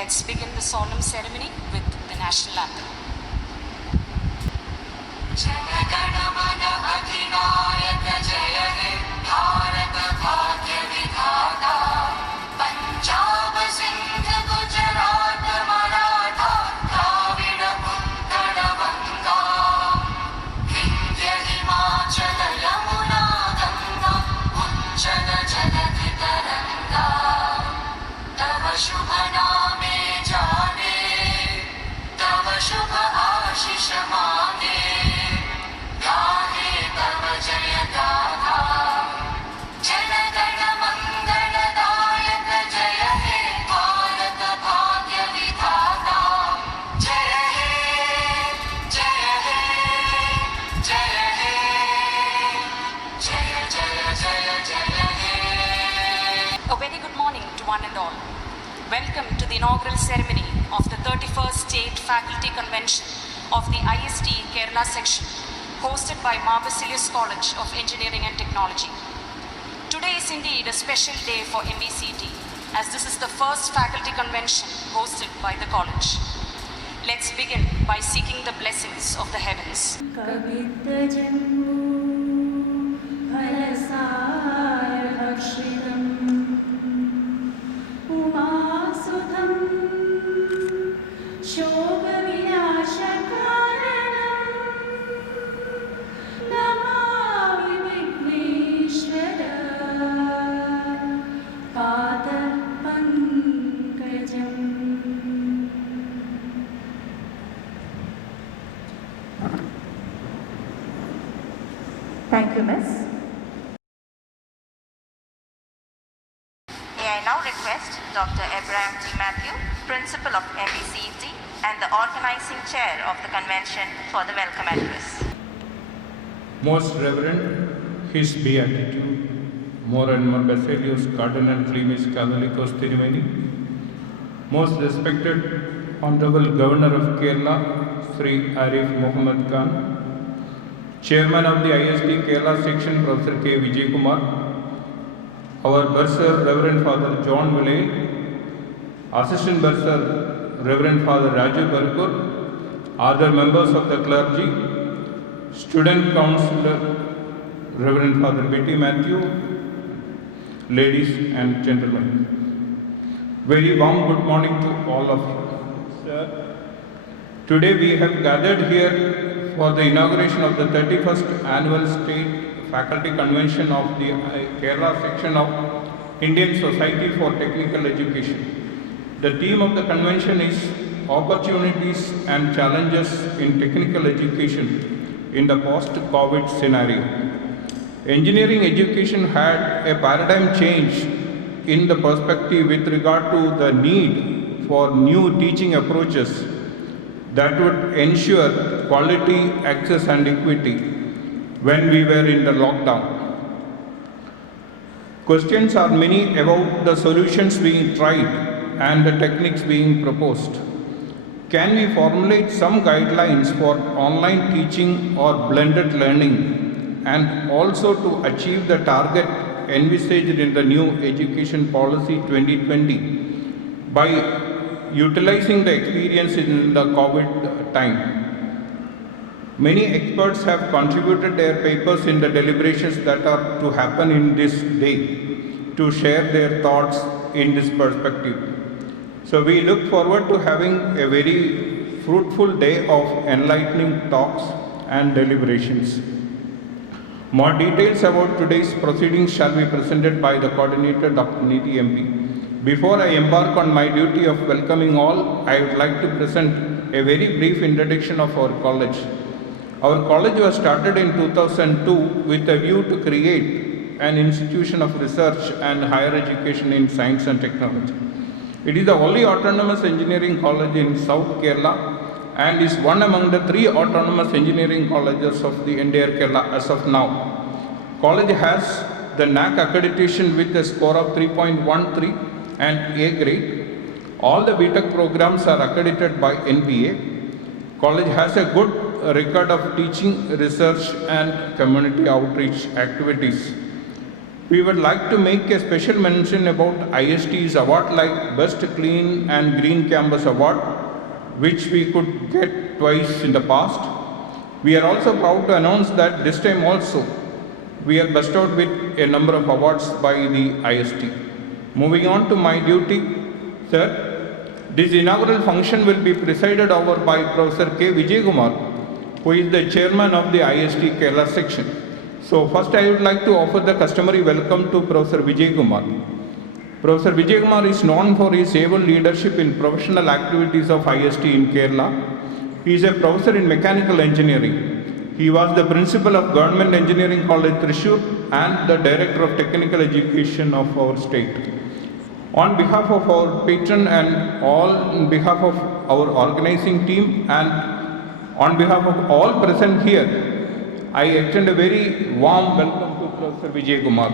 Let's begin the solemn ceremony with the national anthem. A very good morning to one and all. Welcome to the inaugural ceremony of the 31st State Faculty Convention of the IST Kerala section, hosted by Mar Basilius College of Engineering and Technology. Today is indeed a special day for MECT, as this is the first faculty convention hosted by the college. Let's begin by seeking the blessings of the heavens. Thank you, Miss. May I now request Dr. Abraham T. Matthew, Principal of MECT and the Organizing Chair of the Convention for the welcome address. Most Reverend, His Beatitude, More and More Basilius Cardinal Clemens Catholicos Tirumeni, Most Respected Honorable Governor of Kerala, Sri Arif Muhammad Khan, Chairman of the IST Kerala section, Professor K. Vijay Kumar, our Bursar Reverend Father John Mulay, Assistant Bursar Reverend Father Raju Barkur, other members of the clergy, Student Councillor Reverend Father Betty Matthew, ladies and gentlemen. Very warm good morning to all of you. Sir, today we have gathered here for the inauguration of the 31st Annual State Faculty Convention of the Kerala section of Indian Society for Technical Education. The theme of the convention is Opportunities and Challenges in Technical Education in the Post-COVID Scenario. Engineering education had a paradigm change in the perspective with regard to the need for new teaching approaches that would ensure quality, access and equity when we were in the lockdown. Questions are many about the solutions being tried and the techniques being proposed. Can we formulate some guidelines for online teaching or blended learning, and also to achieve the target envisaged in the new Education Policy 2020 by utilizing the experience in the COVID time? Many experts have contributed their papers in the deliberations that are to happen in this day to share their thoughts in this perspective. So we look forward to having a very fruitful day of enlightening talks and deliberations. More details about today's proceedings shall be presented by the coordinator, Dr. Niti MP. Before I embark on my duty of welcoming all, I would like to present a very brief introduction of our college. Our college was started in 2002 with a view to create an institution of research and higher education in science and technology. It is the only autonomous engineering college in South Kerala and is one among the 3 autonomous engineering colleges of the entire Kerala as of now. College has the NAC accreditation with a score of 3.13 and A grade. All the BTech programs are accredited by NBA. College has a good record of teaching, research and community outreach activities. We would like to make a special mention about IST's award like Best Clean and Green Campus Award, which we could get twice in the past. We are also proud to announce that this time also we are bestowed with a number of awards by the IST. Moving on to my duty, sir. This inaugural function will be presided over by Professor K. Vijay Kumar, who is the chairman of the IST Kerala section. So first I would like to offer the customary welcome to Professor Vijay Kumar. Professor Vijay Kumar is known for his able leadership in professional activities of IST in Kerala. He is a professor in mechanical engineering. He was the principal of Government Engineering College Thrissur and the director of technical education of our state. On behalf of our patron and on behalf of our organizing team and on behalf of all present here, I extend a very warm welcome to Professor Vijay Kumar.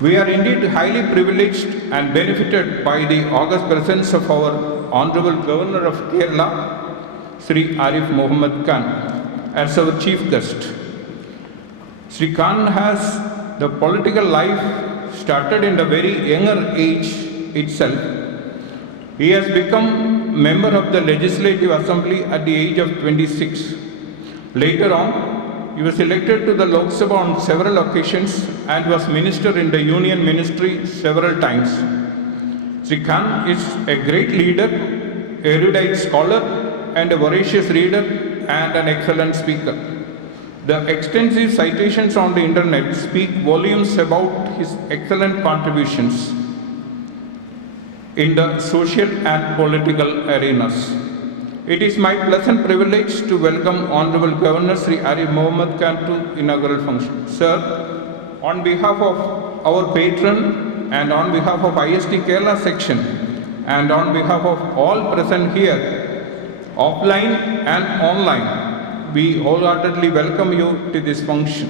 We are indeed highly privileged and benefited by the august presence of our Honorable Governor of Kerala, Sri Arif Mohammed Khan, as our chief guest. Sri Khan has the political life started in a very younger age itself. He has become member of the Legislative Assembly at the age of 26. Later on, he was elected to the Lok Sabha on several occasions and was minister in the Union Ministry several times. Sri Khan is a great leader, erudite scholar, and a voracious reader and an excellent speaker. The extensive citations on the internet speak volumes about his excellent contributions in the social and political arenas. It is my pleasant privilege to welcome Honorable Governor Sri Arif Mohammed Khan to inaugural function. Sir, on behalf of our patron and on behalf of IST Kerala section and on behalf of all present here, offline and online, we wholeheartedly welcome you to this function.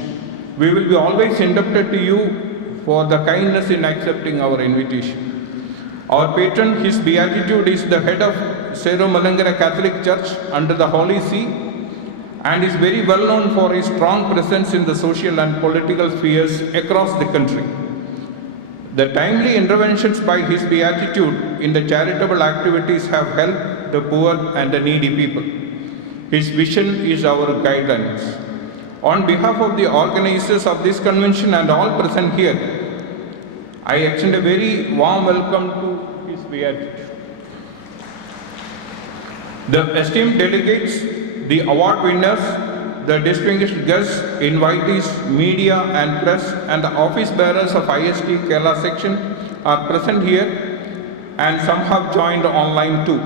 We will be always indebted to you for the kindness in accepting our invitation. Our patron, His Beatitude, is the head of Sero Malangara Catholic Church under the Holy See and is very well known for his strong presence in the social and political spheres across the country. The timely interventions by His Beatitude in the charitable activities have helped the poor and the needy people. His vision is our guidelines. On behalf of the organizers of this convention and all present here, I extend a very warm welcome to His Beatitude. The esteemed delegates, the award winners, the distinguished guests, invitees, media and press, and the office bearers of IST Kerala section are present here, and some have joined online too.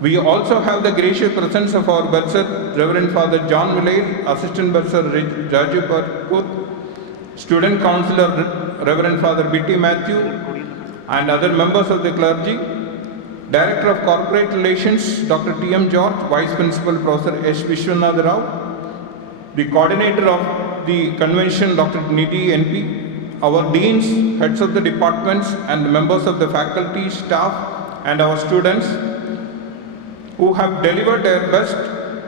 We also have the gracious presence of our Bursar, Reverend Father John Millay, Assistant Bursar Raju Parkut, Student Councillor Reverend Father B.T. Matthew, and other members of the clergy, Director of Corporate Relations, Dr. T.M. George, Vice Principal Professor S. Vishwanath Rao, the Coordinator of the Convention, Dr. Nidhi N.P., our Deans, Heads of the Departments, and members of the faculty, staff, and our students, who have delivered their best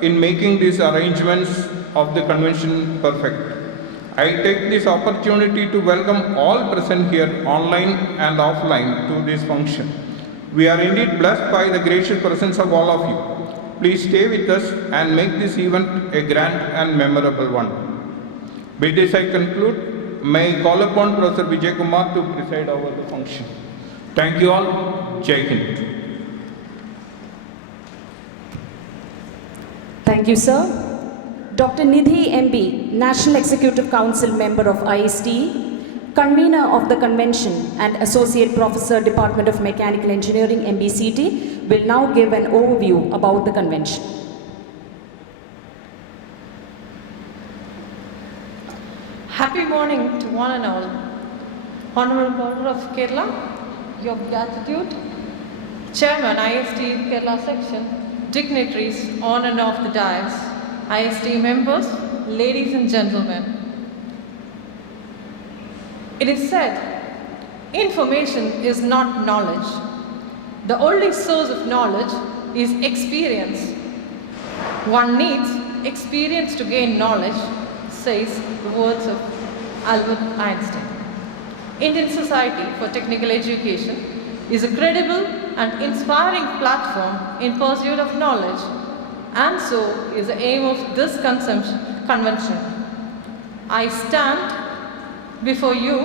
in making these arrangements of the convention perfect. I take this opportunity to welcome all present here, online and offline, to this function. We are indeed blessed by the gracious presence of all of you. Please stay with us and make this event a grand and memorable one. With this I conclude. May I call upon Professor Vijay Kumar to preside over the function. Thank you all. Jai Hind. Thank you, sir. Dr. Nidhi MB, National Executive Council member of IST, convener of the convention and Associate Professor, Department of Mechanical Engineering, MBCT, will now give an overview about the convention. Happy morning to one and all. Honorable Governor of Kerala, Your Beatitude, Chairman IST Kerala section, dignitaries on and off the dais, IST members, ladies and gentlemen. It is said, information is not knowledge. The only source of knowledge is experience. One needs experience to gain knowledge, says the words of Albert Einstein. Indian Society for Technical Education is a credible and inspiring platform in pursuit of knowledge, and so is the aim of this convention. I stand before you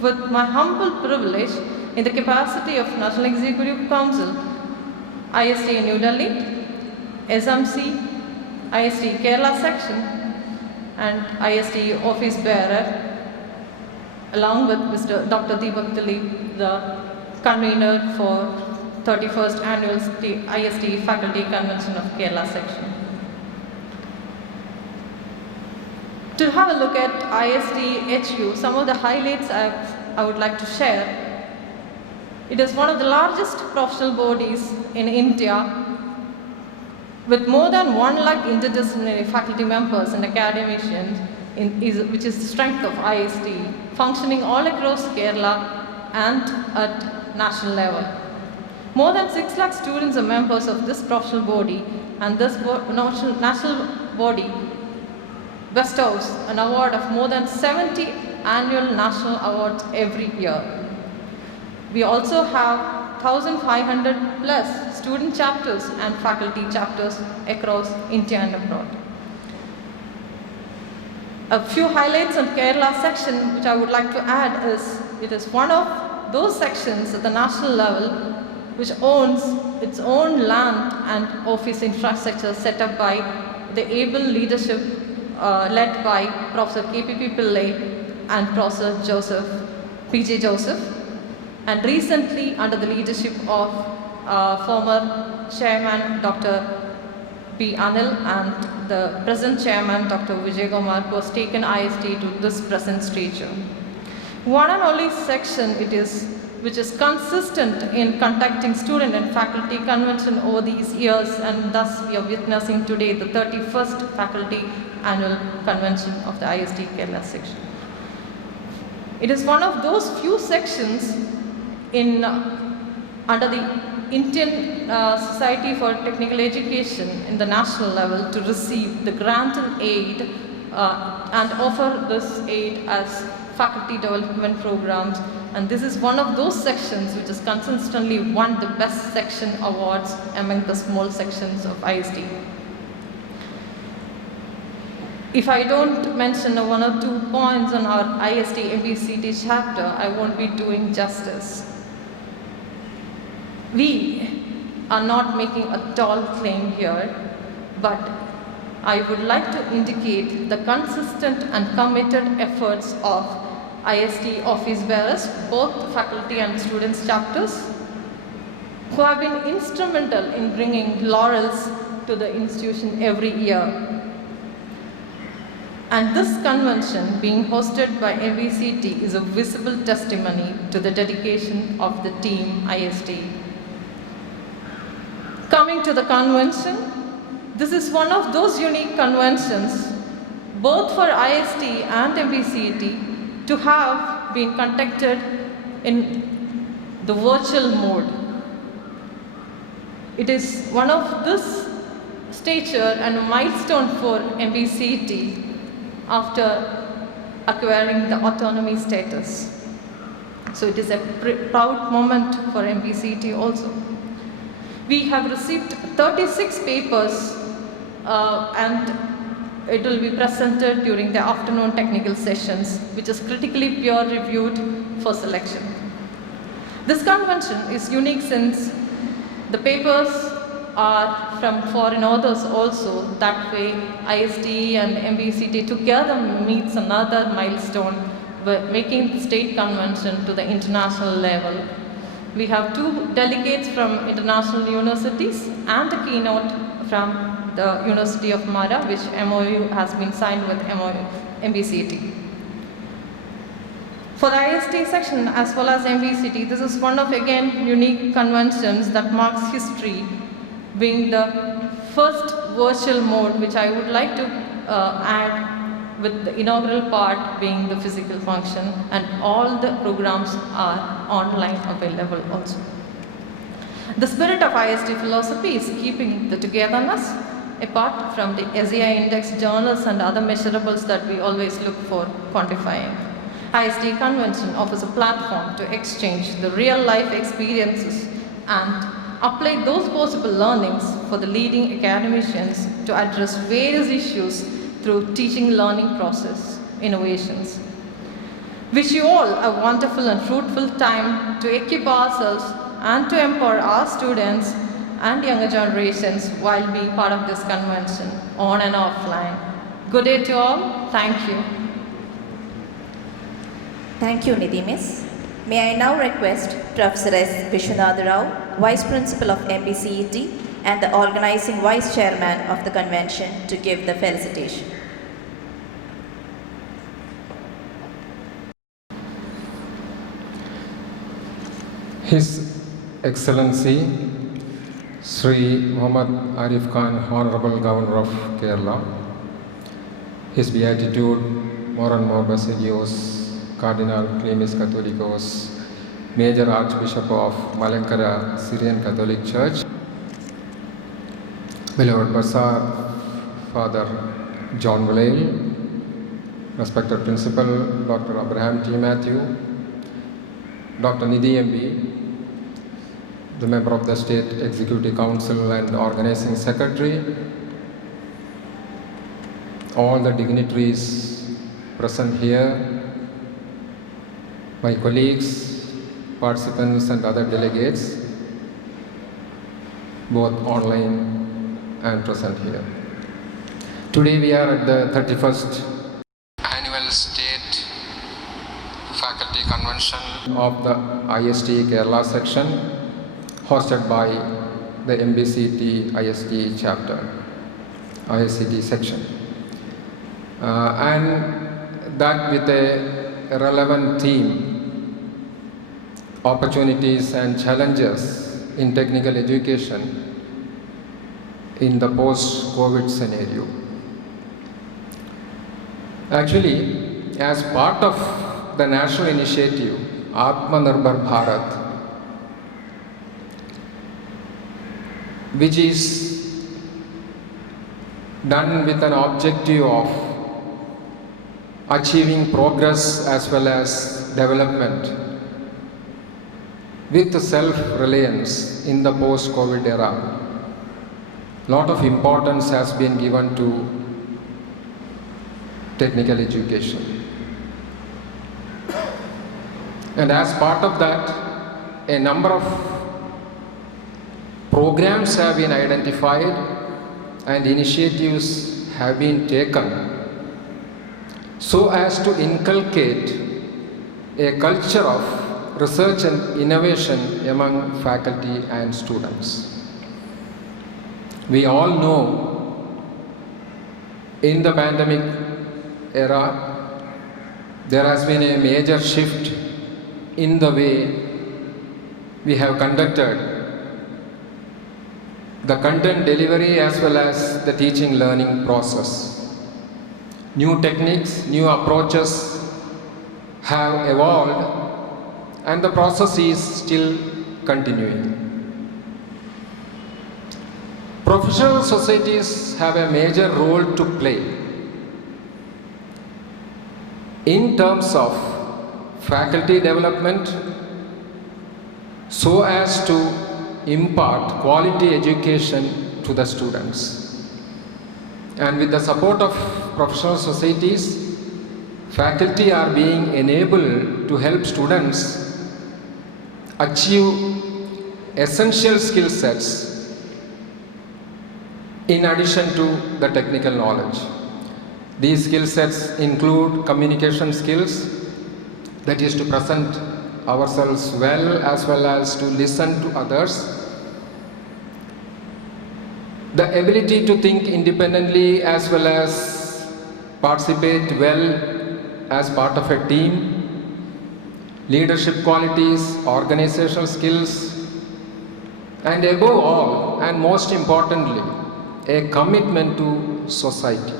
with my humble privilege in the capacity of National Executive Council, IST New Delhi, SMC, IST Kerala section, and IST office bearer, along with Mr. Dr. Deepak Dilip, the convener for 31st Annual IST Faculty Convention of Kerala section. To have a look at IST HU, some of the highlights I would like to share. It is one of the largest professional bodies in India with more than 1 lakh interdisciplinary faculty members and academicians, which is the strength of IST, functioning all across Kerala and at national level. More than 6 lakh students are members of this professional body, and this national body bestows an award of more than 70 annual national awards every year. We also have 1,500 plus student chapters and faculty chapters across India and abroad. A few highlights on Kerala section which I would like to add is, it is one of those sections at the national level which owns its own land and office infrastructure set up by the able leadership led by Professor KPP Pillai and Professor PJ Joseph, and recently under the leadership of former chairman Dr. P. Anil and the present chairman Dr. Vijay Kumar, who has taken IST to this present stature. One and only section it is which is consistent in conducting student and faculty convention over these years, and thus we are witnessing today the 31st faculty annual convention of the IST Kerala section. It is one of those few sections in under the Indian Society for Technical Education in the national level to receive the grant and aid and offer this aid as faculty development programs, and this is one of those sections which has consistently won the best section awards among the small sections of IST. If I don't mention 1 or 2 points on our IST MBCT chapter, I won't be doing justice. We are not making a tall claim here, but I would like to indicate the consistent and committed efforts of IST office bearers, both faculty and students chapters, who have been instrumental in bringing laurels to the institution every year. And this convention being hosted by MBCT is a visible testimony to the dedication of the team IST. Coming to the convention, this is one of those unique conventions, both for IST and MBCT, to have been conducted in the virtual mode. It is one of this stature and a milestone for MBCT after acquiring the autonomy status. So it is a proud moment for MBCT also. We have received 36 papers and it will be presented during the afternoon technical sessions, which is critically peer reviewed for selection. This convention is unique since the papers are from foreign authors also. That way IST and MBCT together meets another milestone by making the state convention to the international level. We have 2 delegates from international universities and a keynote from the University of Mara, which MOU has been signed with MBCT. For the IST section as well as MBCT, this is one of again unique conventions that marks history, being the first virtual mode, which I would like to add with the inaugural part being the physical function, and all the programs are online available also. The spirit of IST philosophy is keeping the togetherness, apart from the SEI index journals and other measurables that we always look for quantifying. ISD Convention offers a platform to exchange the real life experiences and apply those possible learnings for the leading academicians to address various issues through teaching learning process innovations. Wish you all a wonderful and fruitful time to equip ourselves and to empower our students and younger generations while being part of this convention on and offline. Good day to all. Thank you. Thank you, Nidhi Miss. May I now request Professor S. Vishwanatha Rao, Vice Principal of MBCET and the Organizing Vice Chairman of the Convention, to give the felicitation. His Excellency Sri Muhammad Arif Khan, Honorable Governor of Kerala, His Beatitude Moran More Basilios Cardinal Clemis Catholicos, Major Archbishop of Malankara Syrian Catholic Church, Beloved Basar Father John Valail, Respected Principal Dr. Abraham T. Matthew, Dr. Nidhi MB, the member of the State Executive Council and Organizing Secretary, all the dignitaries present here, my colleagues, participants and other delegates, both online and present here. Today we are at the 31st Annual State Faculty Convention of the IST Kerala section, hosted by the MBCT IST chapter, ISCT section. And that with a relevant theme, opportunities and challenges in technical education in the post-COVID scenario. Actually, as part of the national initiative, Atmanirbhar Bharat, which is done with an objective of achieving progress as well as development with self-reliance in the post-COVID era. Lot of importance has been given to technical education. And as part of that, a number of programs have been identified and initiatives have been taken so as to inculcate a culture of research and innovation among faculty and students. We all know in the pandemic era, there has been a major shift in the way we have conducted the content delivery as well as the teaching learning process. New techniques, new approaches have evolved and the process is still continuing. Professional societies have a major role to play in terms of faculty development so as to impart quality education to the students. And with the support of professional societies, faculty are being enabled to help students achieve essential skill sets in addition to the technical knowledge. These skill sets include communication skills, that is to present ourselves well as to listen to others, the ability to think independently as well as participate well as part of a team, leadership qualities, organizational skills, and above all and most importantly, a commitment to society.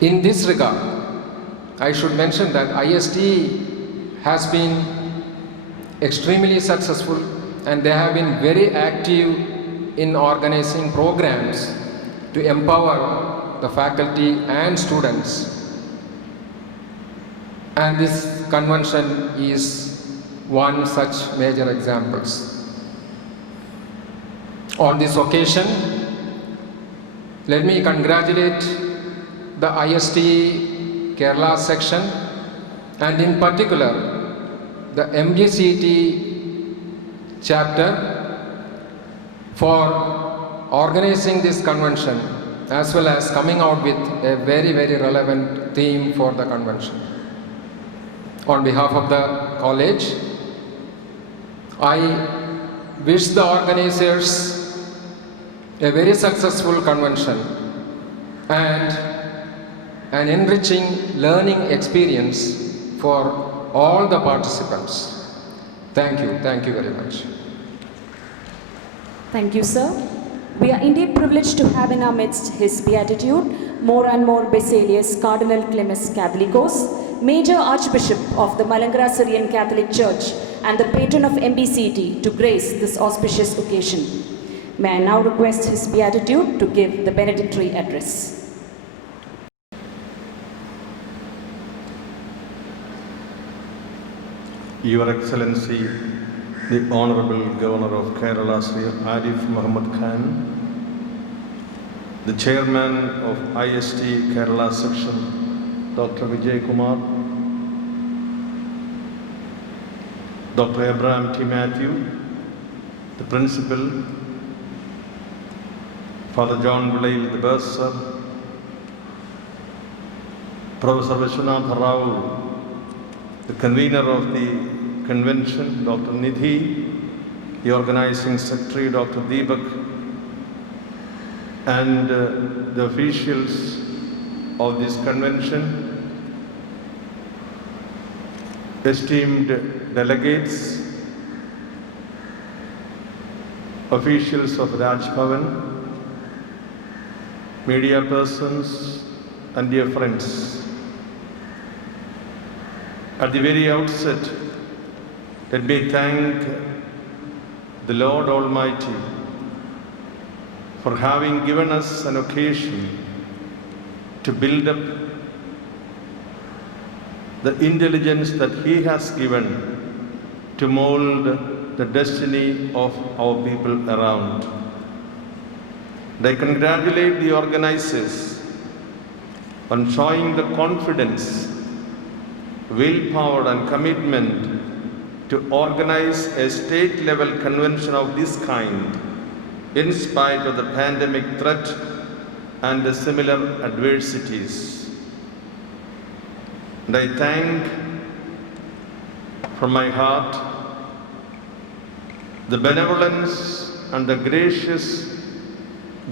In this regard, I should mention that IST has been extremely successful and they have been very active in organizing programs to empower the faculty and students. And this convention is one such major examples. On this occasion, let me congratulate the IST Kerala section and in particular the MGCT chapter for organizing this convention as well as coming out with a very, very relevant theme for the convention. On behalf of the college, I wish the organizers a very successful convention and an enriching learning experience for all the participants. Thank you very much. Thank you, sir. We are indeed privileged to have in our midst His Beatitude, More and More Basilius Cardinal Clemens Catholicos, Major Archbishop of the Malankara Syrian Catholic Church and the patron of MBCT, to grace this auspicious occasion. May I now request His Beatitude to give the benedictory address. Your Excellency, the Honorable Governor of Kerala, Sri Arif Muhammad Khan, the Chairman of IST Kerala Section, Dr. Vijay Kumar, Dr. Abraham T. Matthew, the Principal, Father John Vilayil the Bursar, Professor Vishwanath Rao, the convener of the convention, Dr. Nidhi, the organizing secretary, Dr. Deepak, and the officials of this convention, esteemed delegates, officials of Raj Bhavan, media persons, and dear friends. At the very outset, let me thank the Lord Almighty for having given us an occasion to build up the intelligence that He has given to mold the destiny of our people around. And I congratulate the organizers on showing the confidence, willpower and commitment to organize a state-level convention of this kind in spite of the pandemic threat and the similar adversities. And I thank from my heart the benevolence and the gracious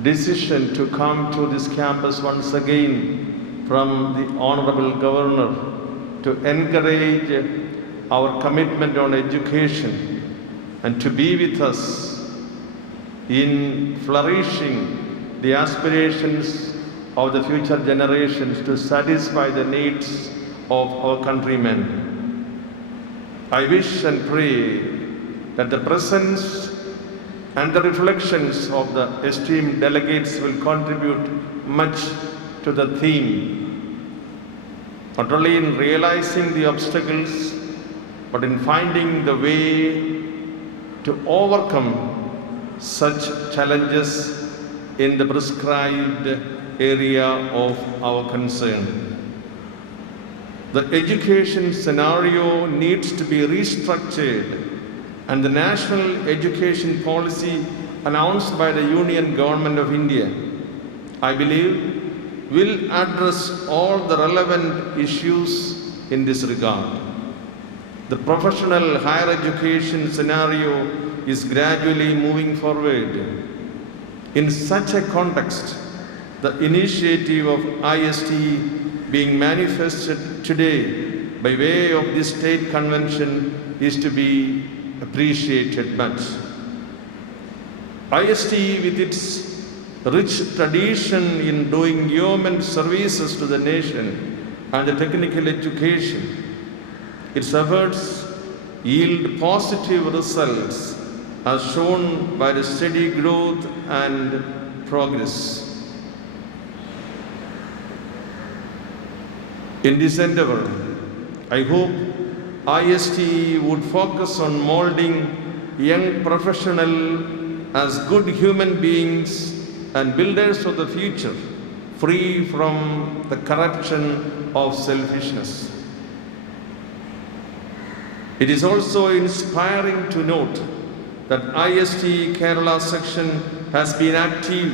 decision to come to this campus once again from the Honorable Governor to encourage our commitment on education and to be with us in flourishing the aspirations of the future generations to satisfy the needs of our countrymen. I wish and pray that the presence and the reflections of the esteemed delegates will contribute much to the theme, not only in realizing the obstacles, but in finding the way to overcome such challenges in the prescribed area of our concern. The education scenario needs to be restructured, and the national education policy announced by the Union Government of India, I believe, will address all the relevant issues in this regard. The professional higher education scenario is gradually moving forward. In such a context, the initiative of IST being manifested today by way of this state convention is to be appreciated much. IST, with its rich tradition in doing yeoman services to the nation and the technical education, its efforts yield positive results as shown by the steady growth and progress. In this endeavor, I hope IST would focus on molding young professionals as good human beings and builders of the future, free from the corruption of selfishness. It is also inspiring to note that IST Kerala section has been active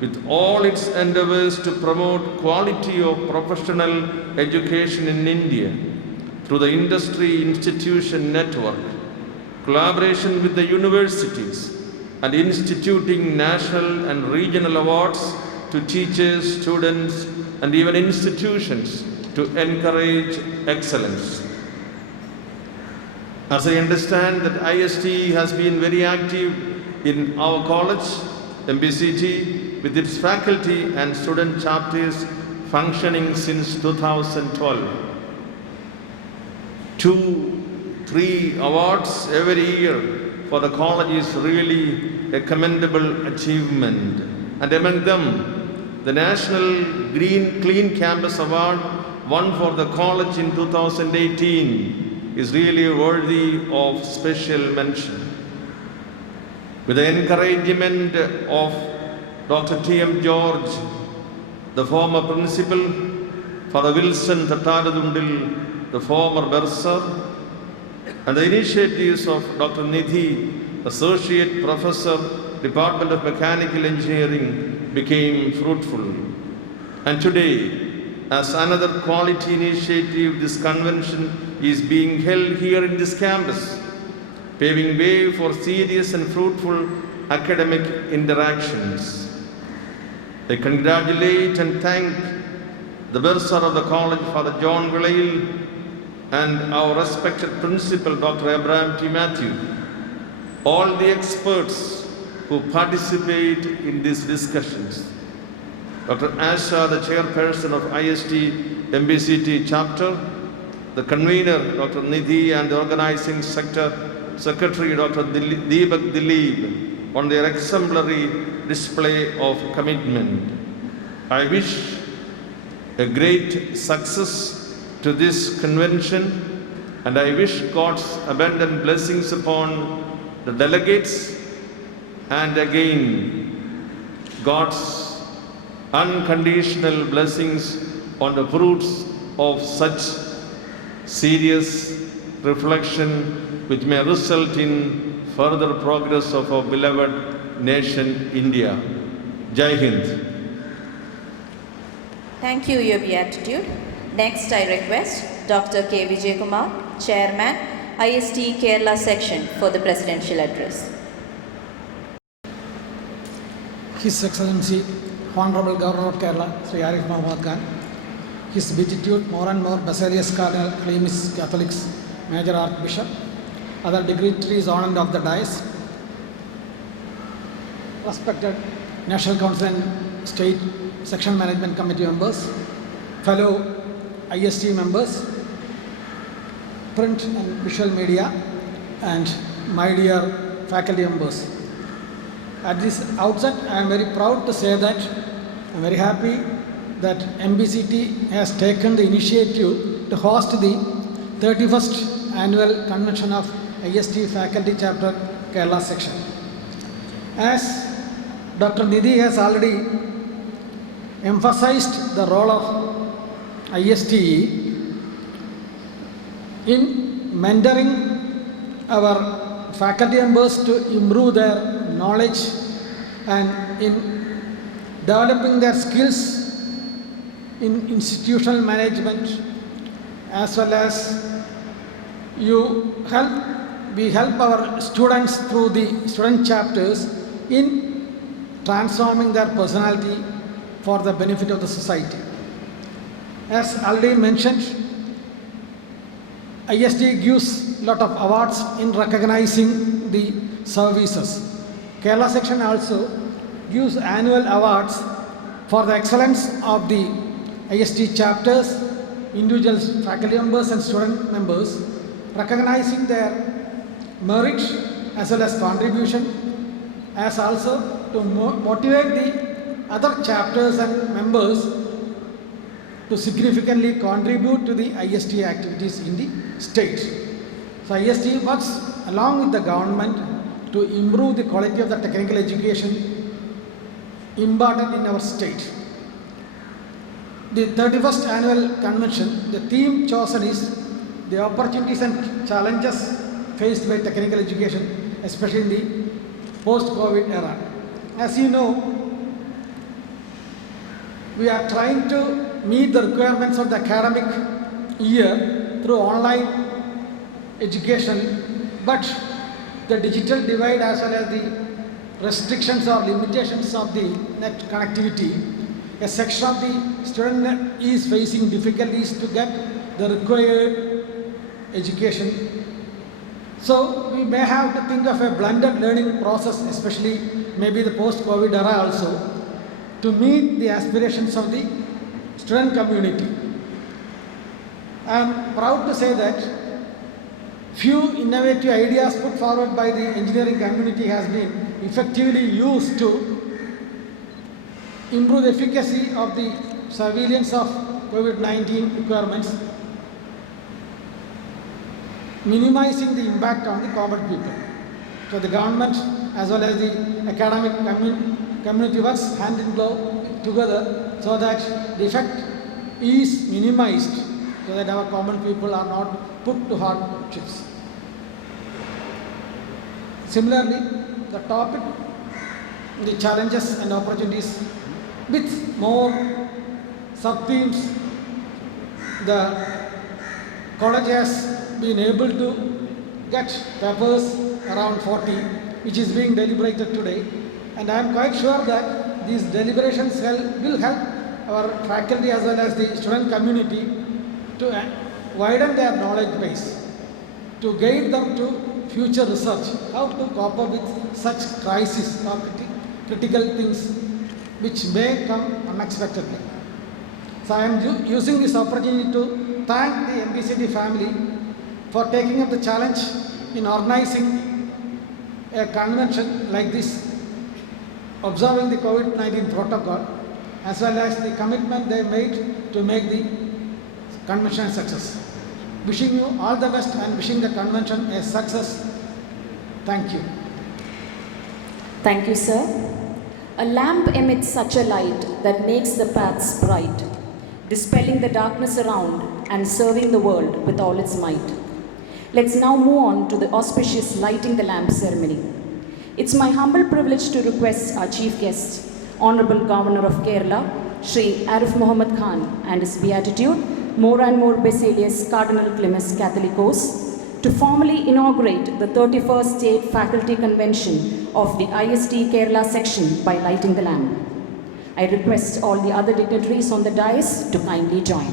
with all its endeavors to promote quality of professional education in India through the Industry Institution Network, collaboration with the universities, and instituting national and regional awards to teachers, students, and even institutions to encourage excellence. As I understand that IST has been very active in our college, MBCT, with its faculty and student chapters functioning since 2012. 2-3 awards every year for the college is really a commendable achievement. And among them, the National Clean Campus Award won for the college in 2018 is really worthy of special mention. With the encouragement of Dr. T.M. George, the former principal, Father Wilson Tattaradundil, the former bursar, and the initiatives of Dr. Nidhi, Associate Professor, Department of Mechanical Engineering, became fruitful. And today, as another quality initiative, this convention is being held here in this campus, paving way for serious and fruitful academic interactions. I congratulate and thank the bursar of the college, Father John Vilayil, and our respected principal, Dr. Abraham T. Matthew, all the experts who participate in these discussions. Dr. Asha, the chairperson of IST MBCT chapter, the convener, Dr. Nidhi, and the organizing secretary, Dr. Deepak Dilip, on their exemplary display of commitment. I wish a great success to this convention, and I wish God's abundant blessings upon the delegates, and again God's unconditional blessings on the fruits of such serious reflection, which may result in further progress of our beloved nation, India. Jai Hind. Thank you, Your Beatitude. Next, I request Dr. K. Vijay Kumar, Chairman, IST Kerala Section, for the Presidential Address. His Excellency, Honorable Governor of Kerala, Sri Arif Mohammad Khan, His Beatitude, more and more Basilius Cardinal Clemis Catholics, Major Archbishop, other dignitaries on and off the dais, respected National Council and State Section Management Committee members, fellow IST members, print and visual media, and my dear faculty members. At this outset, I am very proud to say that I am very happy that MBCT has taken the initiative to host the 31st Annual Convention of IST Faculty Chapter Kerala Section. As Dr. Nidhi has already emphasized the role of IST in mentoring our faculty members to improve their knowledge and in developing their skills in institutional management, as well as we help our students through the student chapters in transforming their personality for the benefit of the society. As already mentioned, IST gives a lot of awards in recognizing the services. Kerala section also gives annual awards for the excellence of the IST chapters, individual faculty members and student members, recognizing their merit as well as contribution, as also to motivate the other chapters and members to significantly contribute to the IST activities in the state. So IST works along with the government to improve the quality of the technical education imparted in our state. The 31st annual convention, the theme chosen is the opportunities and challenges faced by technical education, especially in the post-COVID era. As you know, we are trying to meet the requirements of the academic year through online education, but the digital divide as well as the restrictions or limitations of the net connectivity, a section of the student is facing difficulties to get the required education. So we may have to think of a blended learning process, especially maybe the post-COVID era also, to meet the aspirations of the student community. I am proud to say that few innovative ideas put forward by the engineering community has been effectively used to improve the efficacy of the surveillance of COVID-19 requirements, minimizing the impact on the common people. So the government as well as the academic community works hand in glove together so that the effect is minimized, so that our common people are not put to hardships. Similarly, the topic, the challenges and opportunities with more sub-themes, the college has been able to get papers around 40, which is being deliberated today. And I am quite sure that these deliberations will help our faculty as well as the student community to widen their knowledge base, to guide them to future research, how to cope up with such crises or critical things which may come unexpectedly. So I am using this opportunity to thank the MBCD family for taking up the challenge in organizing a convention like this, observing the COVID-19 protocol, as well as the commitment they made to make the convention a success. Wishing you all the best and wishing the convention a success. Thank you. Thank you, sir. A lamp emits such a light that makes the paths bright, dispelling the darkness around and serving the world with all its might. Let's now move on to the auspicious lighting the lamp ceremony. It's my humble privilege to request our chief guest, Honorable Governor of Kerala, Shri Arif Muhammad Khan, and His Beatitude, More and More Basilius Cardinal Clemens Catholicos, to formally inaugurate the 31st State Faculty Convention of the IST Kerala section by lighting the lamp. I request all the other dignitaries on the dais to kindly join.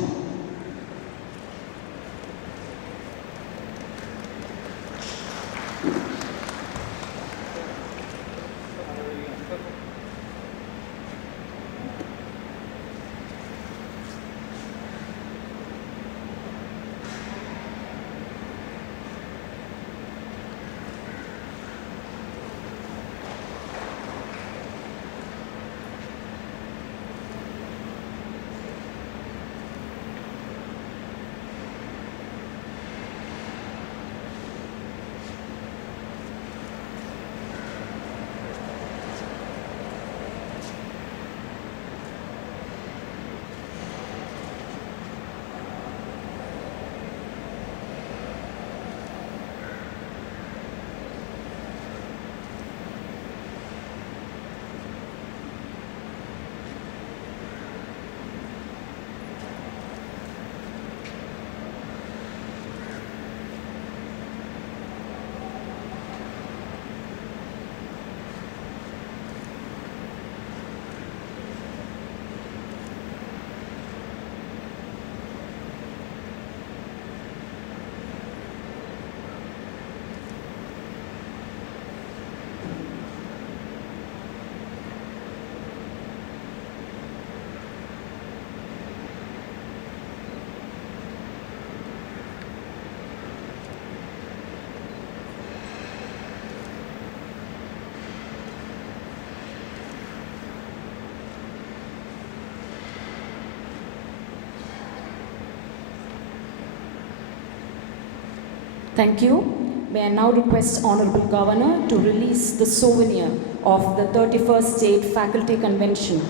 Thank you. May I now request Honorable Governor to release the souvenir of the 31st State Faculty Convention.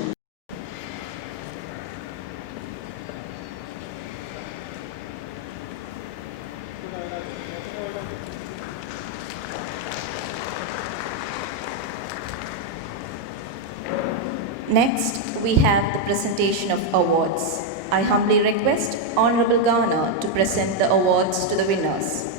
Next, we have the presentation of awards. I humbly request Honorable Governor to present the awards to the winners.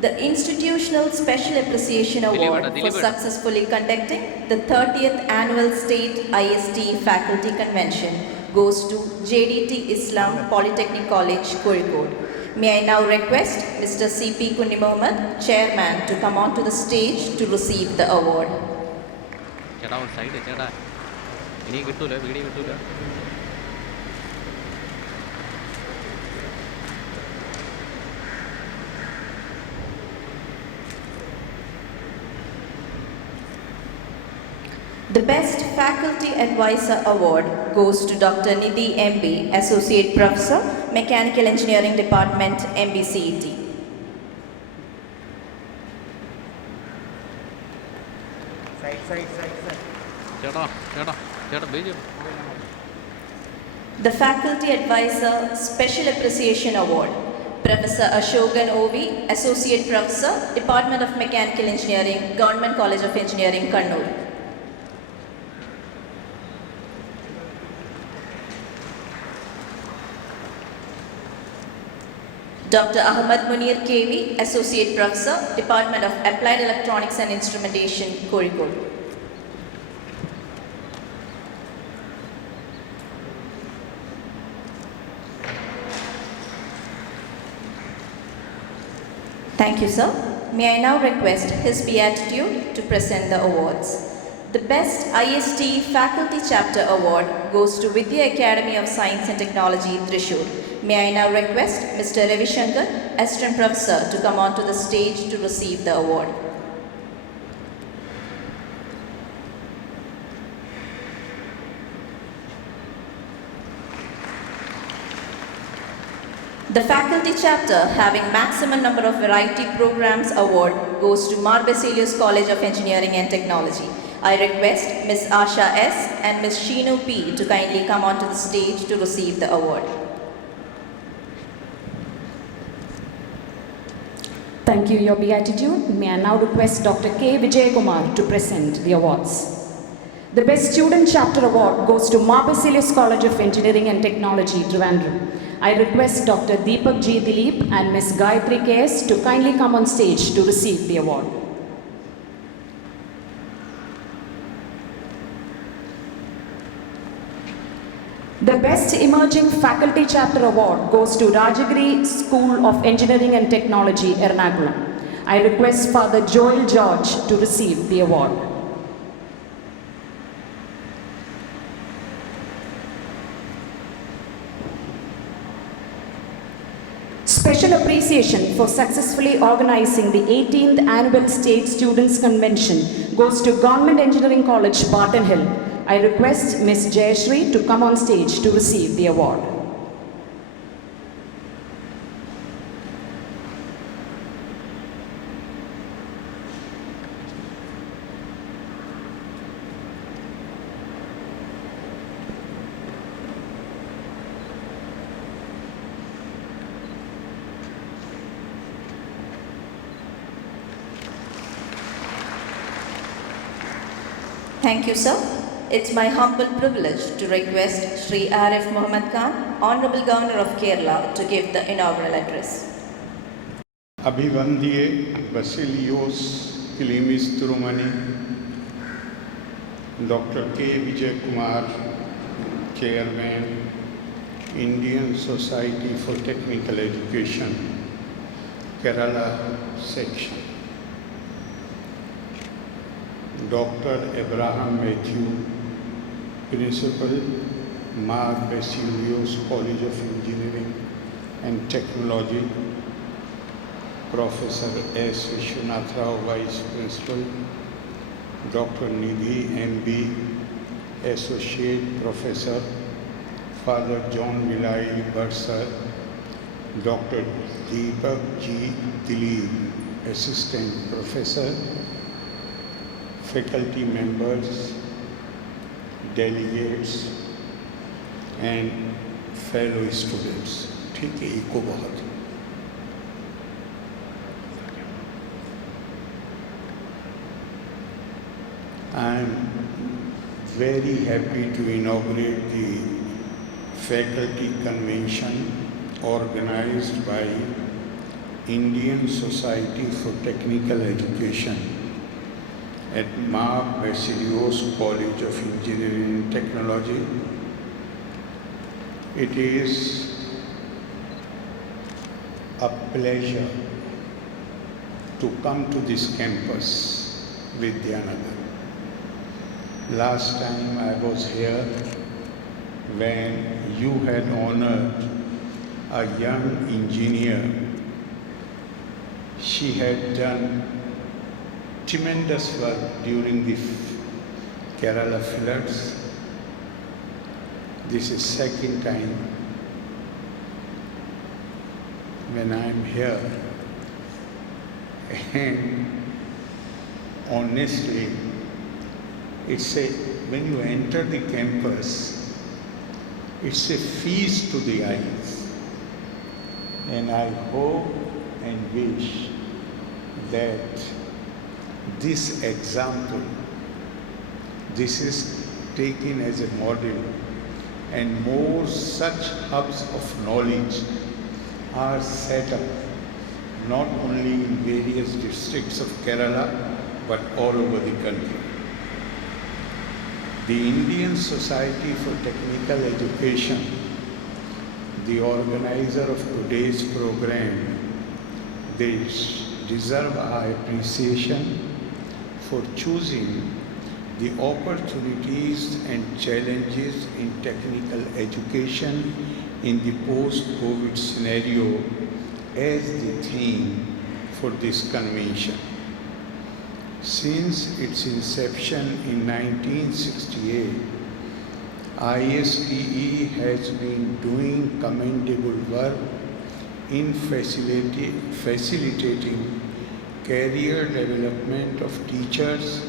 The Institutional Special Appreciation Award for successfully conducting the 30th Annual State IST Faculty Convention goes to JDT Islam Polytechnic College, Kozhikode. May I now request Mr. C.P. Kunni Mohammed, Chairman, to come onto the stage to receive the award. The Best Faculty Advisor Award goes to Dr. Nidhi MB, Associate Professor, Mechanical Engineering Department, MBCET. The Faculty Advisor Special Appreciation Award, Professor Ashokan Ovi, Associate Professor, Department of Mechanical Engineering, Government College of Engineering, Kannur. Dr. Ahmad Munir KV, Associate Professor, Department of Applied Electronics and Instrumentation, Kozhikode. Thank you, sir. May I now request His Beatitude to present the awards. The Best IST Faculty Chapter Award goes to Vidya Academy of Science and Technology, Thrissur. May I now request Mr. Ravi Shankar, Assistant Professor, to come onto the stage to receive the award. The faculty chapter having maximum number of variety programs award goes to Mar Baselius College of Engineering and Technology. I request Ms. Asha S. and Ms. Sheenu P. to kindly come onto the stage to receive the award. Thank you, Your Beatitude. May I now request Dr. K. Vijay Kumar to present the awards. The Best Student Chapter Award goes to Mar Baselius College of Engineering and Technology, Trivandrum. I request Dr. Deepak G. Dilip and Ms. Gayatri K.S. to kindly come on stage to receive the award. The Best Emerging Faculty Chapter Award goes to Rajagiri School of Engineering and Technology, Ernakulam. I request Father Joel George to receive the award. Special appreciation for successfully organizing the 18th Annual State Students' Convention goes to Government Engineering College, Barton Hill. I request Ms. Jayashree to come on stage to receive the award. Thank you, sir. It's my humble privilege to request Sri Arif Muhammad Khan, Honorable Governor of Kerala, to give the inaugural address. Abhivandhiye Basilios Kilimis Turumani, Dr. K. Vijay Kumar, Chairman, Indian Society for Technical Education, Kerala Section. Dr. Abraham Matthew, Principal, Mar Baselios College of Engineering and Technology, Professor S. Vishwanath Rao, Vice Principal, Dr. Nidhi M.B., Associate Professor, Father John Vilai Bursar, Dr. Deepak G. Dilip, Assistant Professor, faculty members, delegates and fellow students. ठीक है, eco बहुत. I am very happy to inaugurate the faculty convention organized by Indian Society for Technical Education at Mark Vasilios College of Engineering and Technology. It is a pleasure to come to this campus, Vidyanagar. Last time I was here when you had honored a young engineer. She had done tremendous work during the Kerala floods. This is second time when I am here, and honestly, when you enter the campus, it's a feast to the eyes. And I hope and wish that this example, this is taken as a model, and more such hubs of knowledge are set up, not only in various districts of Kerala, but all over the country. The Indian Society for Technical Education, the organizer of today's program, they deserve our appreciation for choosing the opportunities and challenges in technical education in the post-COVID scenario as the theme for this convention. Since its inception in 1968, ISTE has been doing commendable work in facilitating career development of teachers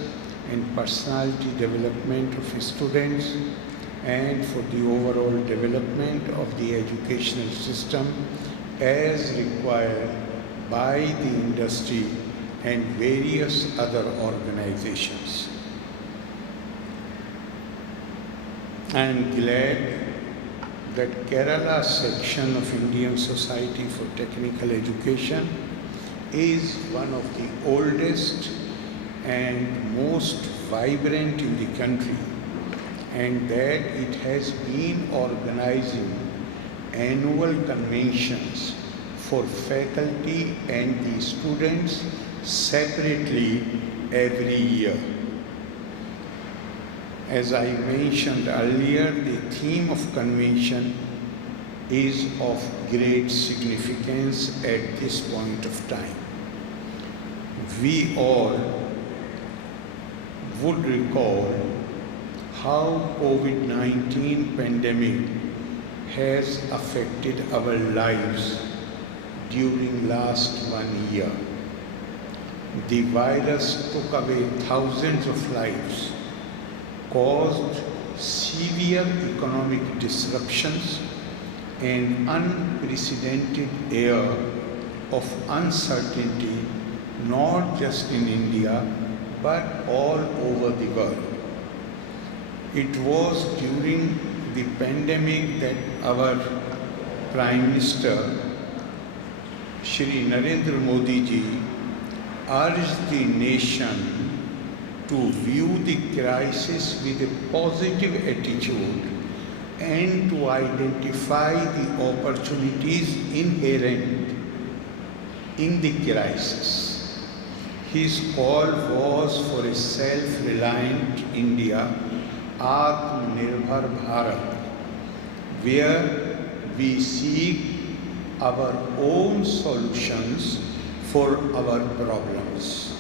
and personality development of students, and for the overall development of the educational system as required by the industry and various other organizations. I am glad that Kerala section of Indian Society for Technical Education is one of the oldest and most vibrant in the country, and that it has been organizing annual conventions for faculty and the students separately every year. As I mentioned earlier, the theme of convention is of great significance at this point of time. We all would recall how COVID-19 pandemic has affected our lives during last 1 year. The virus took away thousands of lives, caused severe economic disruptions, and unprecedented air of uncertainty, not just in India, but all over the world. It was during the pandemic that our Prime Minister, Shri Narendra Modi ji, urged the nation to view the crisis with a positive attitude and to identify the opportunities inherent in the crisis. His call was for a self-reliant India, Atmanirbhar Bharat, where we seek our own solutions for our problems.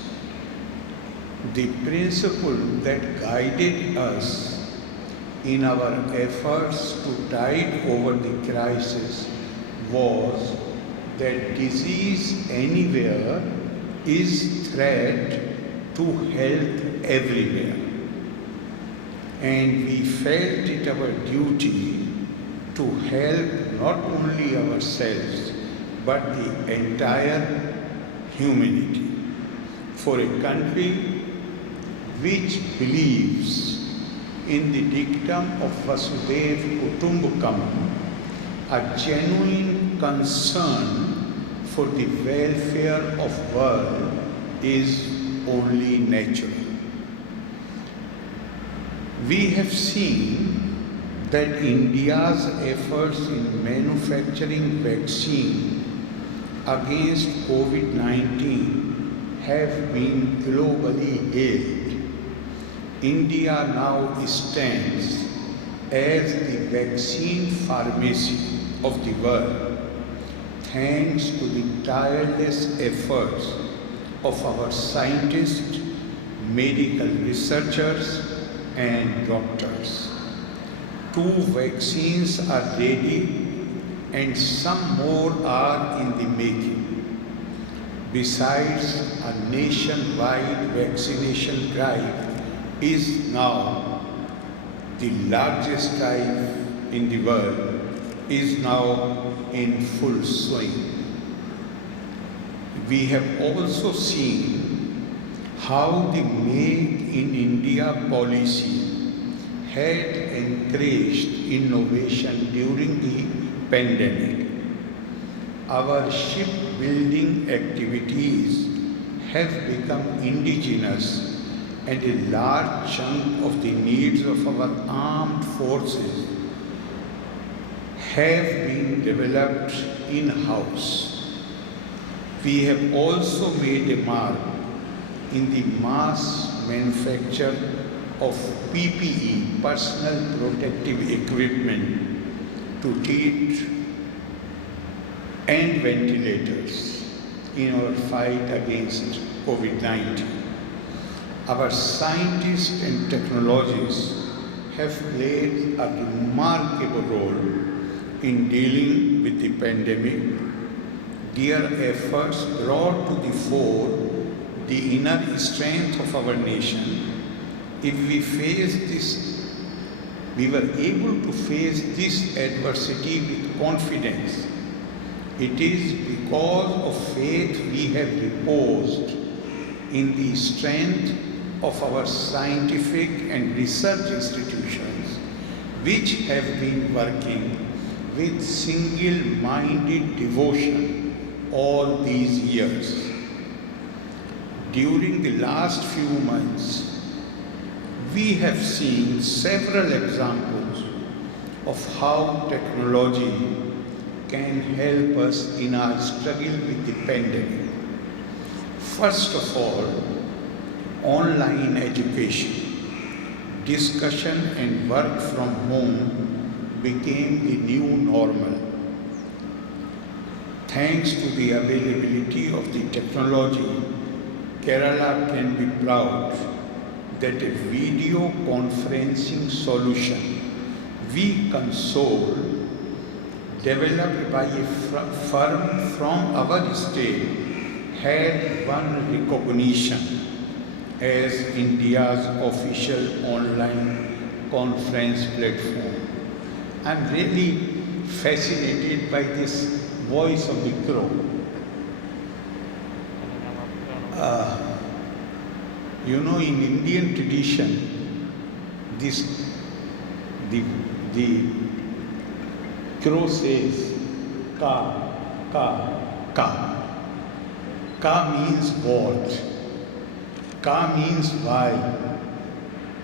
The principle that guided us in our efforts to tide over the crisis was that disease anywhere is threat to health everywhere. And we felt it our duty to help not only ourselves but the entire humanity. For a country which believes in the dictum of Vasudhaiva Kutumbakam, a genuine concern for the welfare of world is only natural. We have seen that India's efforts in manufacturing vaccine against COVID-19 have been globally hailed. India now stands as the vaccine pharmacy of the world, thanks to the tireless efforts of our scientists, medical researchers, and doctors. 2 vaccines are ready and some more are in the making. Besides, a nationwide vaccination drive is now the largest drive in the world, is now in full swing. We have also seen how the Make in India policy had encouraged innovation during the pandemic. Our shipbuilding activities have become indigenous, and a large chunk of the needs of our armed forces have been developed in-house. We have also made a mark in the mass manufacture of PPE, personal protective equipment, to treat and ventilators in our fight against COVID-19. Our scientists and technologists have played a remarkable role in dealing with the pandemic. Their efforts brought to the fore the inner strength of our nation. If we face this, we were able to face this adversity with confidence. It is because of faith we have reposed in the strength of our scientific and research institutions, which have been working with single-minded devotion all these years. During the last few months, we have seen several examples of how technology can help us in our struggle with the pandemic. First of all, online education, discussion and work from home became the new normal. Thanks to the availability of the technology, Kerala can be proud that a video conferencing solution, vConsole, developed by a firm from our state, had won recognition as India's official online conference platform. I'm really fascinated by this voice of the crow. You know, in Indian tradition, the crow says ka, ka, ka. Ka means what? Ka means why.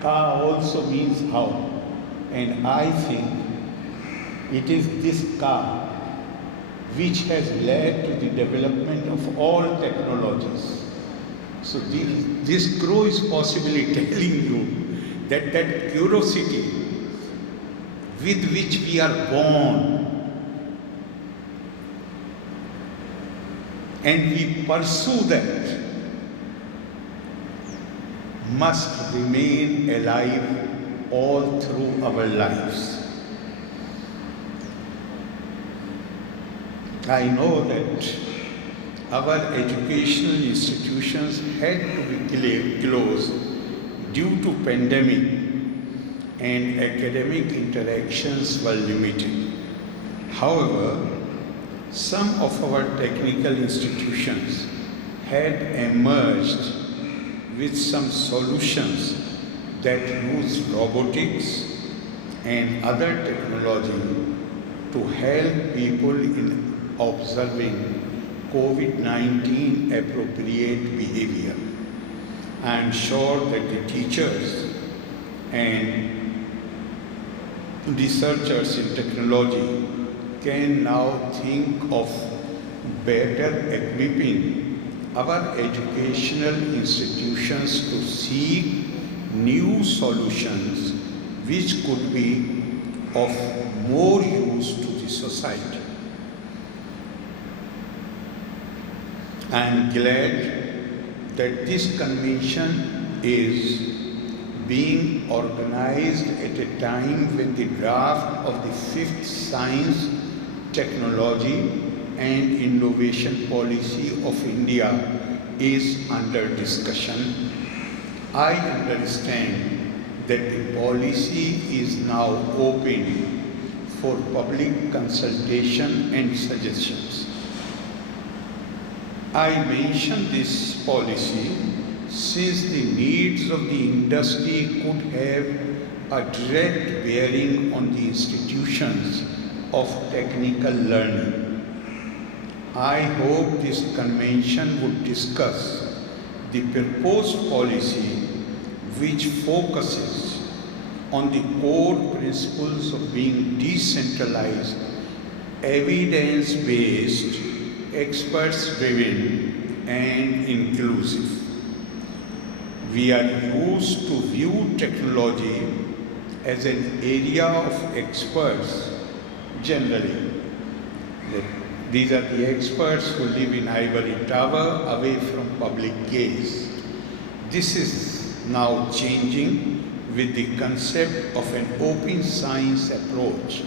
Ka also means how. And I think it is this ka which has led to the development of all technologies. So this crow is possibly telling you that curiosity with which we are born and we pursue that must remain alive all through our lives. I know that our educational institutions had to be closed due to pandemic and academic interactions were limited. However, some of our technical institutions had emerged with some solutions that use robotics and other technology to help people in observing COVID-19 appropriate behavior. I am sure that the teachers and researchers in technology can now think of better equipping our educational institutions to seek new solutions which could be of more use to the society. I am glad that this convention is being organized at a time when the draft of the 5th Science, Technology and Innovation Policy of India is under discussion. I understand that the policy is now open for public consultation and suggestions. I mention this policy since the needs of the industry could have a direct bearing on the institutions of technical learning. I hope this convention would discuss the proposed policy which focuses on the core principles of being decentralized, evidence-based, experts-driven and inclusive. We are used to view technology as an area of experts generally. These are the experts who live in ivory tower away from public gaze. This is now changing with the concept of an open science approach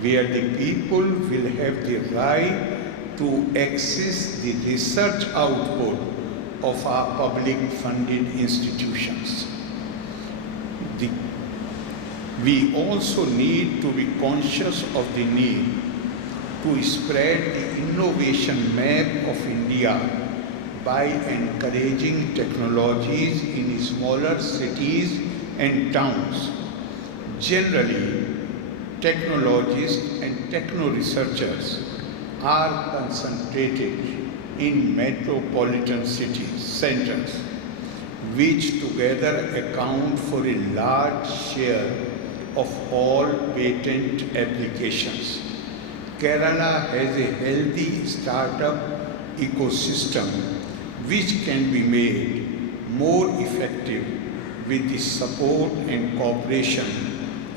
where the people will have the right to access the research output of our public funded institutions. We also need to be conscious of the need to spread the innovation map of India by encouraging technologies in smaller cities and towns. Generally, technologists and techno-researchers are concentrated in metropolitan cities, centers, which together account for a large share of all patent applications. Kerala has a healthy startup ecosystem which can be made more effective with the support and cooperation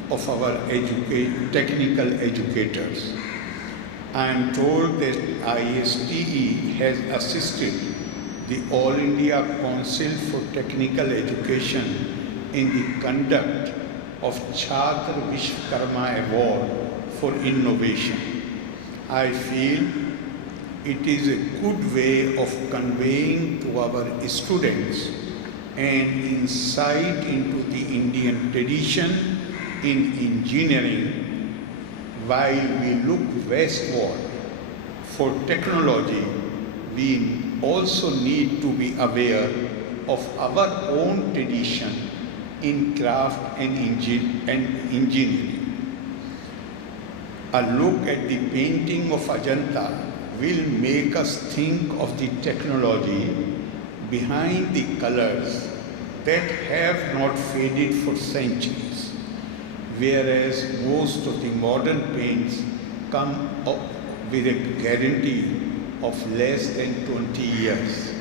of our technical educators. I am told that ISTE has assisted the All India Council for Technical Education in the conduct of Chhatra Vishwakarma Award for Innovation. I feel it is a good way of conveying to our students an insight into the Indian tradition in engineering while we look westward for technology. We also need to be aware of our own tradition in craft and engineering. A look at the painting of Ajanta will make us think of the technology behind the colors that have not faded for centuries, whereas most of the modern paints come up with a guarantee of less than 20 years.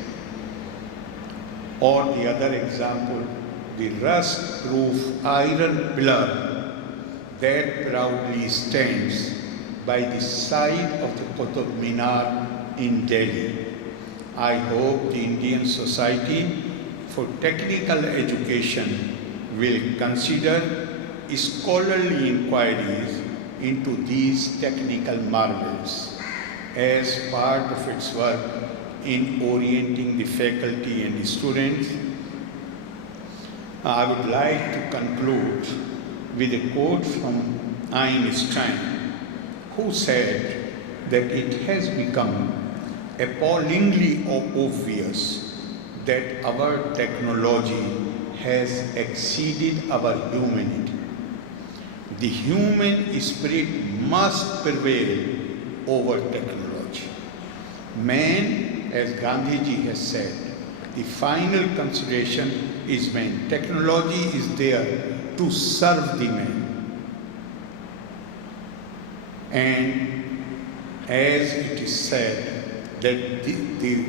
Or the other example, the rust-proof iron pillar that proudly stands by the side of the Qutub Minar in Delhi. I hope the Indian Society for Technical Education will consider scholarly inquiries into these technical marvels. as part of its work in orienting the faculty and the students. I would like to conclude with a quote from Einstein, who said that it has become appallingly obvious that our technology has exceeded our humanity. The human spirit must prevail over technology. Man, as Gandhiji has said, the final consideration is man. Technology is there to serve the man. And as it is said that the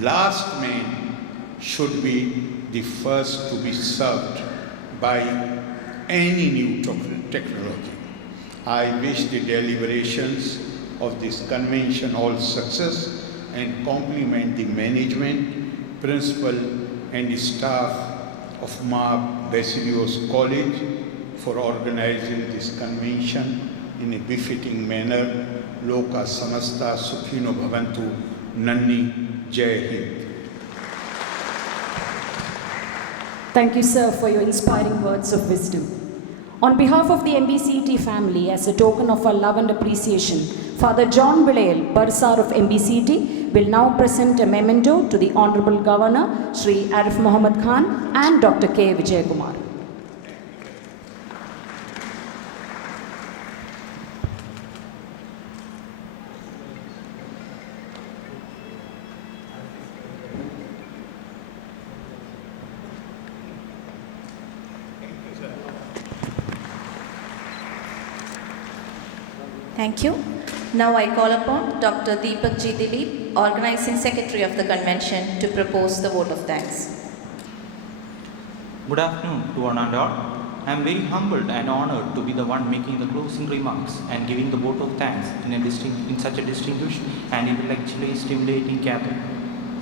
last man should be the first to be served by any new technology. I wish the deliberations of this convention all success and compliment the management, principal and the staff of Mark Basilios College for organizing this convention in a befitting manner. Loka samasta sukhino bhavantu. Nanni Jai Hind. Thank you, sir, for your inspiring words of wisdom. On behalf of the MBCET family, as a token of our love and appreciation, Father John Vilayal, Bursar of MBCET, will now present a memento to the Honorable Governor, Shri Arif Muhammad Khan, and Dr. K. Vijayakumar. Thank you. Now I call upon Dr. Deepak G. Dilip, Organizing Secretary of the Convention, to propose the vote of thanks. Good afternoon to one and all. I am very humbled and honored to be the one making the closing remarks and giving the vote of thanks in such a distinguished and intellectually stimulating gathering.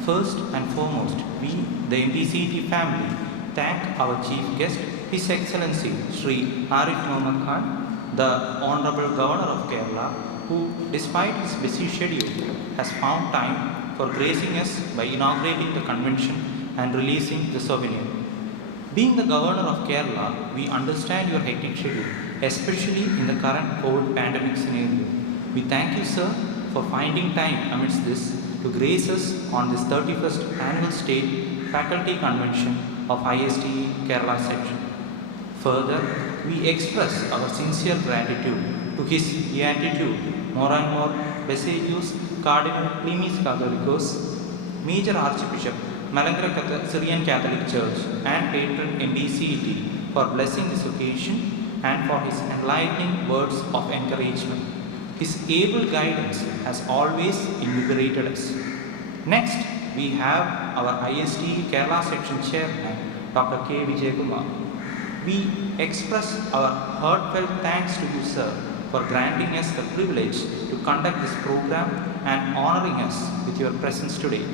First and foremost, we, the MBCET family, thank our chief guest, His Excellency Shri Arif Muhammad Khan, the Honorable Governor of Kerala, who, despite his busy schedule, has found time for gracing us by inaugurating the convention and releasing the souvenir. Being the Governor of Kerala, we understand your hectic schedule, especially in the current COVID pandemic scenario. We thank you, sir, for finding time amidst this to grace us on this 31st Annual State Faculty Convention of ISTE Kerala section. Further, we express our sincere gratitude to His Beatitude Moranmor Basilius Cardinal Clemens Catholicos, Major Archbishop, Malankara Syrian Catholic Church, and patron MBCET for blessing this occasion and for his enlightening words of encouragement. His able guidance has always invigorated us. Next, we have our ISTE Kerala Section Chairman, Dr. K. Vijayakumar. We express our heartfelt thanks to you, sir, for granting us the privilege to conduct this program and honoring us with your presence today.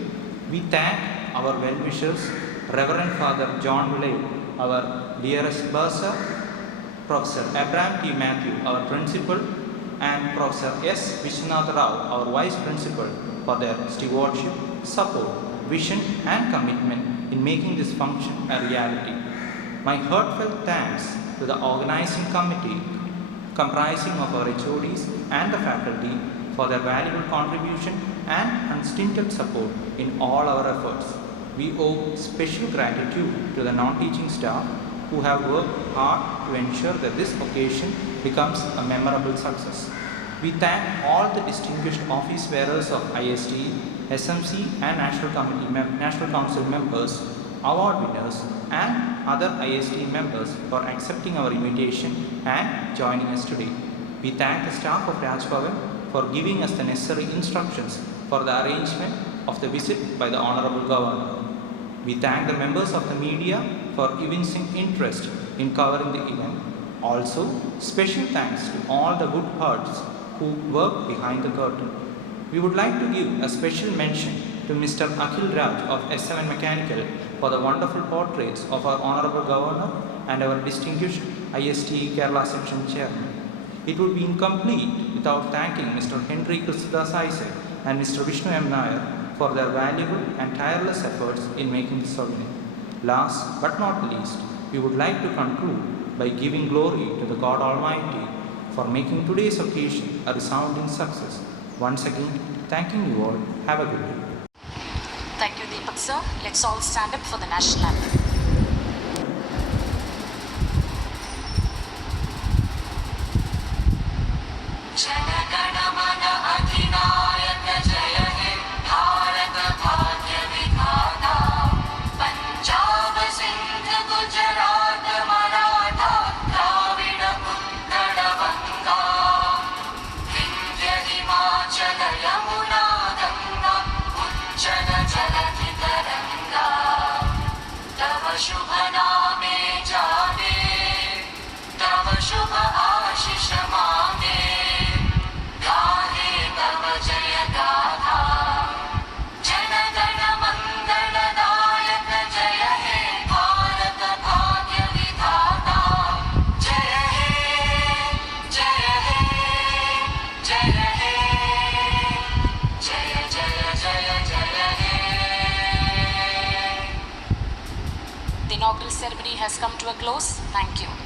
We thank our well-wishers, Reverend Father John Vilayal, our dearest bursar, Professor Abraham T. Matthew, our principal, and Professor S. Vishwanath Rao, our vice principal, for their stewardship, support, vision, and commitment in making this function a reality. My heartfelt thanks to the organizing committee comprising of our HODs and the faculty for their valuable contribution and unstinted support in all our efforts. We owe special gratitude to the non-teaching staff who have worked hard to ensure that this occasion becomes a memorable success. We thank all the distinguished office bearers of ISTE, SMC and National Council members, award winners and other ISTE members for accepting our invitation and joining us today. We thank the staff of Raj Bhavan for giving us the necessary instructions for the arrangement of the visit by the Honorable Governor. We thank the members of the media for evincing interest in covering the event. Also, special thanks to all the good hearts who work behind the curtain. We would like to give a special mention to Mr. Akhil Raj of S7 Mechanical for the wonderful portraits of our Honorable Governor and our distinguished ISTE Kerala Section Chairman. It would be incomplete without thanking Mr. Henry Christudas Isaac and Mr. Vishnu M. Nair for their valuable and tireless efforts in making this ceremony. Last but not least, we would like to conclude by giving glory to the God Almighty for making today's occasion a resounding success. Once again, thanking you all. Have a good day. Thank you, Deepak sir. Let's all stand up for the national anthem. शुभ नामे जाने तव शुभ आशीष मांगे गाहे तव जय गाथा जन गण मंगलदायक जय हे भारत भाग्य विधाता जय हे जय हे जय हे जय जय जय जय हे. The inaugural ceremony has come to a close. Thank you.